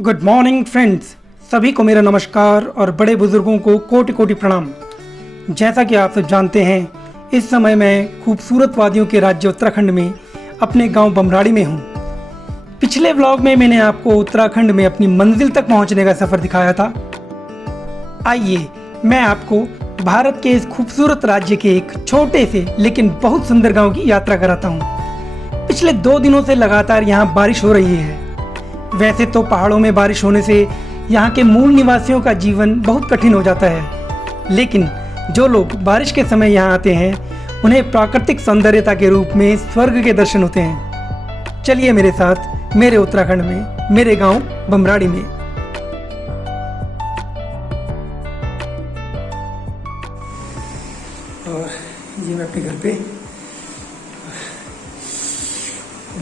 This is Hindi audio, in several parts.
गुड मॉर्निंग फ्रेंड्स, सभी को मेरा नमस्कार और बड़े बुजुर्गों को कोटि कोटि प्रणाम। जैसा कि आप सब जानते हैं, इस समय मैं खूबसूरत वादियों के राज्य उत्तराखंड में अपने गांव बमराड़ी में हूं। पिछले व्लॉग में मैंने आपको उत्तराखंड में अपनी मंजिल तक पहुंचने का सफ़र दिखाया था। आइए मैं आपको भारत के इस खूबसूरत राज्य के एक छोटे से लेकिन बहुत सुंदर गाँव की यात्रा कराता हूँ। पिछले 2 दिनों से लगातार यहाँ बारिश हो रही है। वैसे तो पहाड़ों में बारिश होने से यहाँ के मूल निवासियों का जीवन बहुत कठिन हो जाता है, लेकिन जो लोग बारिश के समय यहाँ आते हैं उन्हें प्राकृतिक सौंदर्यता के रूप में स्वर्ग के दर्शन होते हैं। चलिए मेरे साथ मेरे उत्तराखंड में, मेरे गांव बमराड़ी में। और ये मैं अपने घर पे,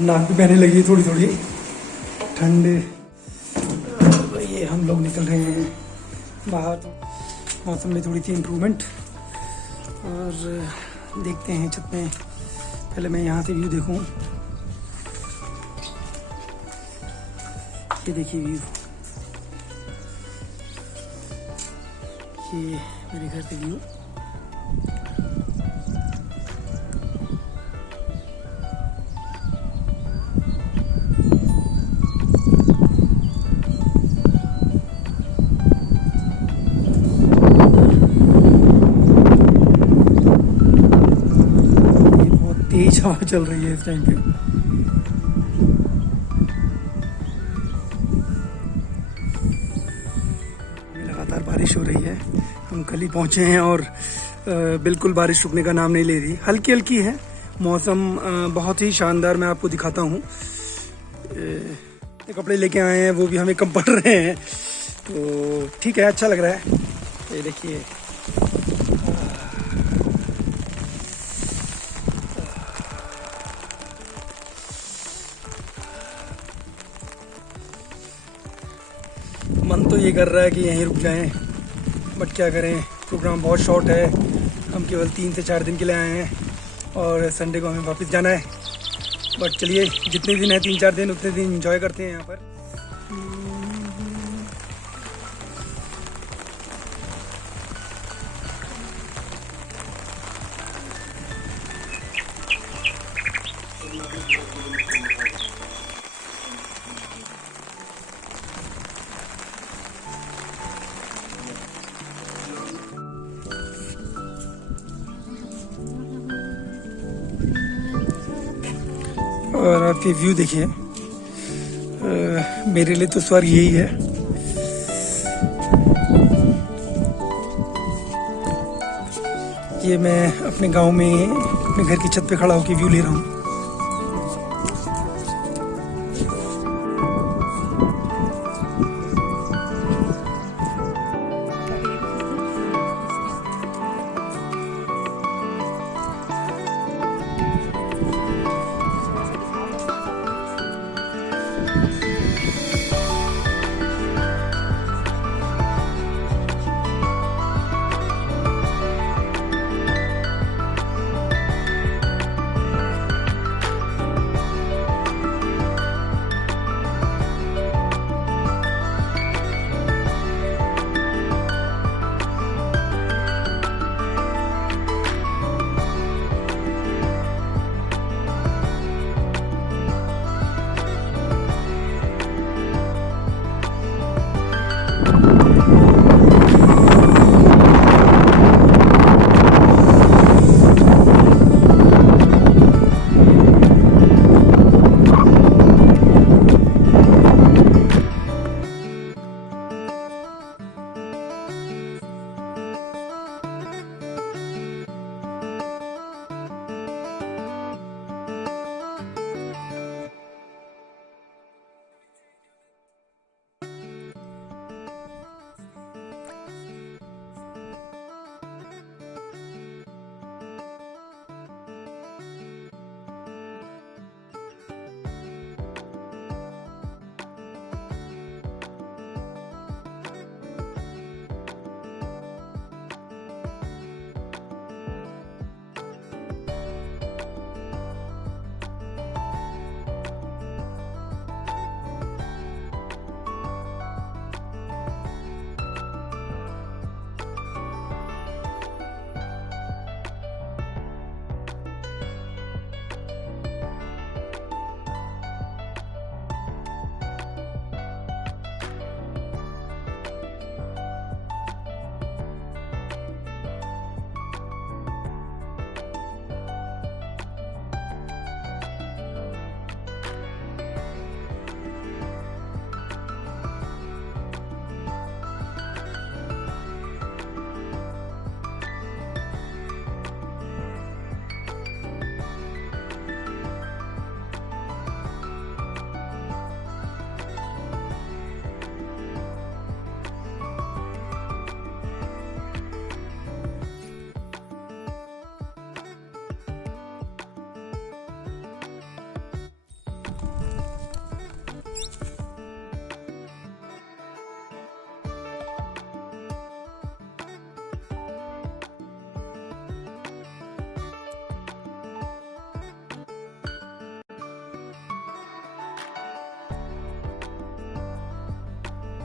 नाक भी बहने लगी है थोड़ी थोड़ी ठंडे। ये हम लोग निकल रहे हैं बाहर। मौसम में थोड़ी सी इम्प्रूवमेंट, और देखते हैं छत में। पहले मैं यहाँ से व्यू देखूँ। ये देखिए व्यू, ये मेरे घर से व्यू। तेज हवा चल रही है इस टाइम पे। लगातार बारिश हो रही है। हम कल ही पहुंचे हैं और बिल्कुल बारिश रुकने का नाम नहीं ले रही। हल्की हल्की है मौसम, बहुत ही शानदार। मैं आपको दिखाता हूँ। कपड़े लेके आए हैं, वो भी हमें कम पड़ रहे हैं, तो ठीक है, अच्छा लग रहा है। ये देखिए, मन तो ये कर रहा है कि यहीं रुक जाएं, बट क्या करें, प्रोग्राम बहुत शॉर्ट है। हम केवल 3 से 4 दिन के लिए आए हैं और संडे को हमें वापस जाना है। बट चलिए, जितने दिन है 3-4 दिन, उतने दिन एंजॉय करते हैं यहाँ पर। और आप ये व्यू देखिए, मेरे लिए तो स्वर्ग यही है। ये मैं अपने गांव में अपने घर की छत पे खड़ा होकर व्यू ले रहा हूँ।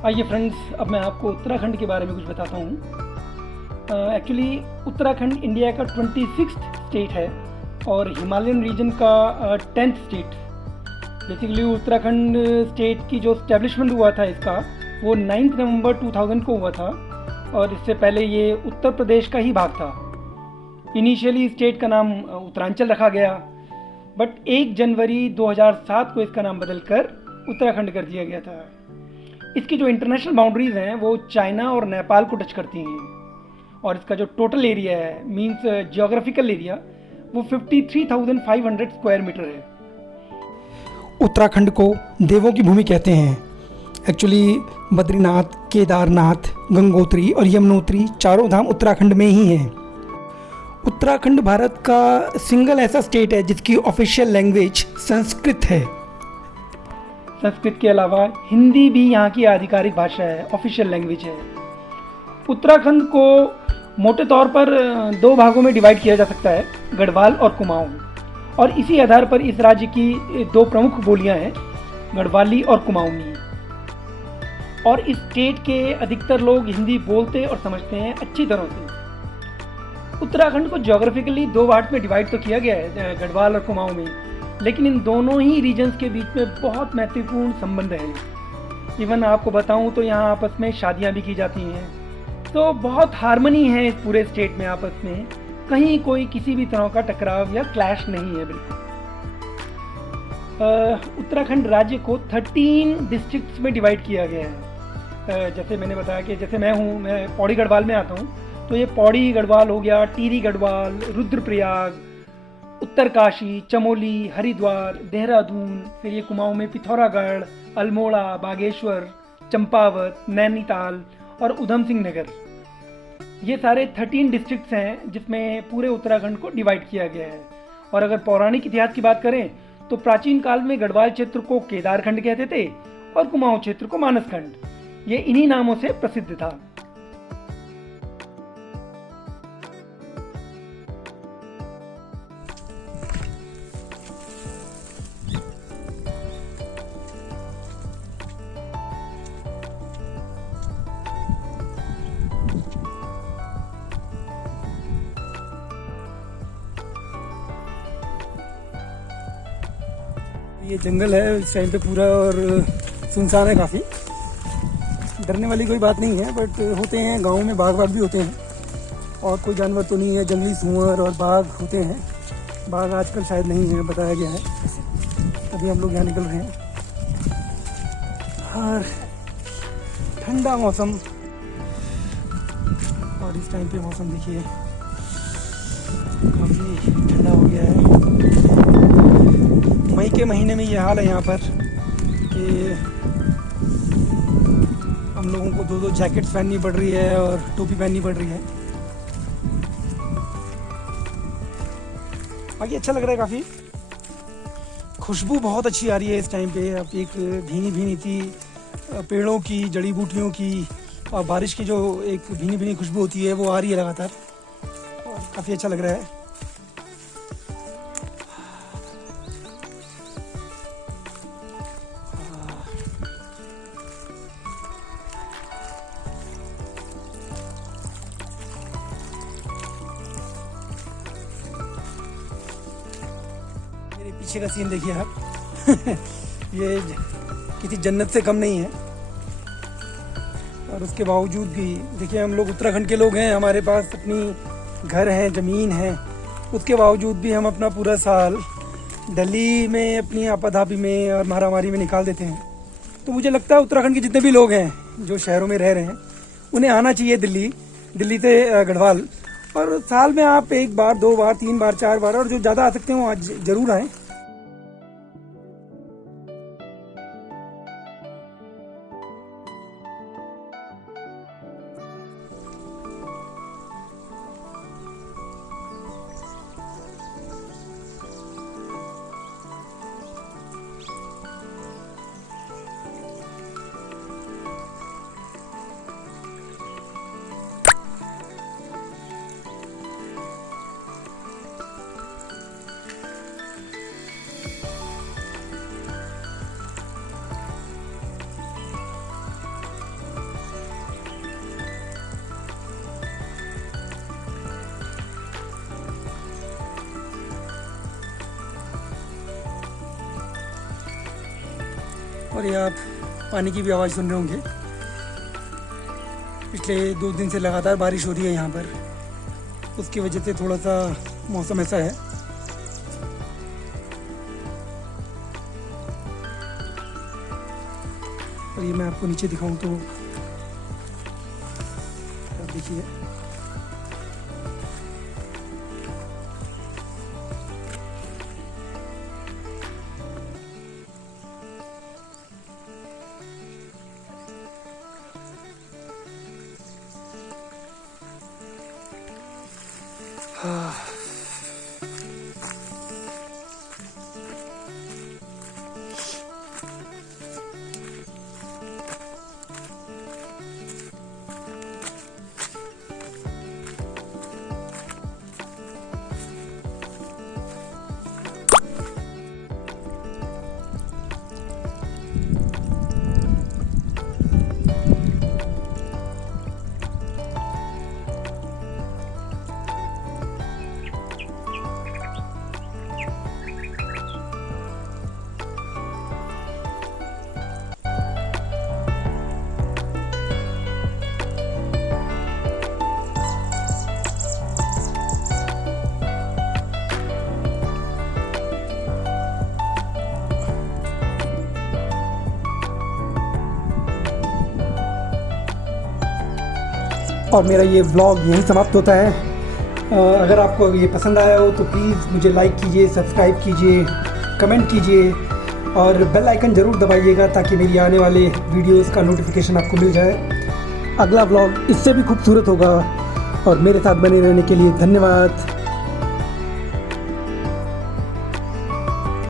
आइए फ्रेंड्स, अब मैं आपको उत्तराखंड के बारे में कुछ बताता हूँ। एक्चुअली उत्तराखंड इंडिया का 26th स्टेट है और हिमालयन रीजन का 10th state. Basically Uttarakhand state की जो स्टैब्लिशमेंट हुआ था इसका, वो 9 नवंबर 2000 को हुआ था और इससे पहले ये उत्तर प्रदेश का ही भाग था। इनिशियली स्टेट का नाम उत्तरांचल रखा गया, बट 1 जनवरी 2007 को इसका नाम बदलकर उत्तराखंड कर दिया गया था। इसकी जो इंटरनेशनल बाउंड्रीज हैं वो चाइना और नेपाल को टच करती हैं और इसका जो टोटल एरिया है, मींस जियोग्राफिकल एरिया, वो 53,500 स्क्वायर मीटर है। उत्तराखंड को देवों की भूमि कहते हैं। एक्चुअली बद्रीनाथ, केदारनाथ, गंगोत्री और यमुनोत्री चारों धाम उत्तराखंड में ही हैं। उत्तराखंड भारत का सिंगल ऐसा स्टेट है जिसकी ऑफिशियल लैंग्वेज संस्कृत है। संस्कृत के अलावा हिंदी भी यहाँ की आधिकारिक भाषा है, ऑफिशियल लैंग्वेज है। उत्तराखंड को मोटे तौर पर 2 भागों में डिवाइड किया जा सकता है, गढ़वाल और कुमाऊं। और इसी आधार पर इस राज्य की 2 प्रमुख बोलियां हैं, गढ़वाली और कुमाऊनी। और इस स्टेट के अधिकतर लोग हिंदी बोलते और समझते हैं अच्छी तरह से। उत्तराखंड को ज्योग्राफिकली 2 पार्ट में डिवाइड तो किया गया है, गढ़वाल और कुमाऊं में, लेकिन इन दोनों ही रीजन्स के बीच में बहुत महत्वपूर्ण संबंध है। इवन आपको बताऊं तो यहाँ आपस में शादियाँ भी की जाती हैं, तो बहुत हार्मनी है इस पूरे स्टेट में आपस में। कहीं कोई किसी भी तरह का टकराव या क्लैश नहीं है बिल्कुल। उत्तराखंड राज्य को 13 डिस्ट्रिक्ट्स में डिवाइड किया गया है। जैसे मैंने बताया कि जैसे मैं पौड़ी गढ़वाल में आता हूँ, तो ये पौड़ी गढ़वाल हो गया, टिहरी गढ़वाल, रुद्रप्रयाग, उत्तरकाशी, चमोली, हरिद्वार, देहरादून, फिर ये कुमाऊं में पिथौरागढ़, अल्मोड़ा, बागेश्वर, चंपावत, नैनीताल और उधम सिंह नगर। ये सारे 13 डिस्ट्रिक्ट्स हैं जिसमें पूरे उत्तराखंड को डिवाइड किया गया है। और अगर पौराणिक इतिहास की बात करें तो प्राचीन काल में गढ़वाल क्षेत्र को केदारखंड कहते थे और कुमाऊं क्षेत्र को मानसखंड। ये इन्हीं नामों से प्रसिद्ध था। ये जंगल है इस टाइम पे पूरा और सुनसान है काफ़ी। डरने वाली कोई बात नहीं है, बट होते हैं गाँव में बाघ भी होते हैं और कोई जानवर तो नहीं है। जंगली सूअर और बाघ होते हैं। बाघ आजकल शायद नहीं है, बताया गया है। अभी हम लोग यहाँ निकल रहे हैं और ठंडा मौसम, और इस टाइम पे मौसम देखिए काफ़ी ठंडा हो गया है। मई के महीने में ये हाल है यहाँ पर कि हम लोगों को 2 जैकेट्स पहननी पड़ रही है और टोपी पहननी पड़ रही है। बाकी अच्छा लग रहा है काफ़ी। खुशबू बहुत अच्छी आ रही है इस टाइम पे। अब एक भीनी भीनी सी पेड़ों की, जड़ी बूटियों की और बारिश की जो एक भीनी भीनी खुशबू होती है वो आ रही है लगातार, और काफ़ी अच्छा लग रहा है। पीछे का सीन देखिए आप ये किसी जन्नत से कम नहीं है। और उसके बावजूद भी देखिए, हम लोग उत्तराखंड के लोग हैं, हमारे पास अपनी घर है, ज़मीन है, उसके बावजूद भी हम अपना पूरा साल दिल्ली में अपनी आपाधापी में और मारामारी में निकाल देते हैं। तो मुझे लगता है उत्तराखंड के जितने भी लोग हैं जो शहरों में रह रहे हैं, उन्हें आना चाहिए दिल्ली से गढ़वाल। और साल में आप 1 बार, 2 बार, 3 बार, 4 बार, और जो ज़्यादा आ सकते हैं वो आज ज़रूर आएँ। और ये आप पानी की भी आवाज़ सुन रहे होंगे। पिछले 2 दिन से लगातार बारिश हो रही है यहाँ पर, उसकी वजह से थोड़ा सा मौसम ऐसा है। और ये मैं आपको नीचे दिखाऊं तो देखिए, और मेरा ये व्लॉग यहीं समाप्त होता है। अगर आपको ये पसंद आया हो तो प्लीज़ मुझे लाइक कीजिए, सब्सक्राइब कीजिए, कमेंट कीजिए और बेल आइकन ज़रूर दबाइएगा ताकि मेरी आने वाले वीडियोस का नोटिफिकेशन आपको मिल जाए। अगला व्लॉग इससे भी खूबसूरत होगा और मेरे साथ बने रहने के लिए धन्यवाद।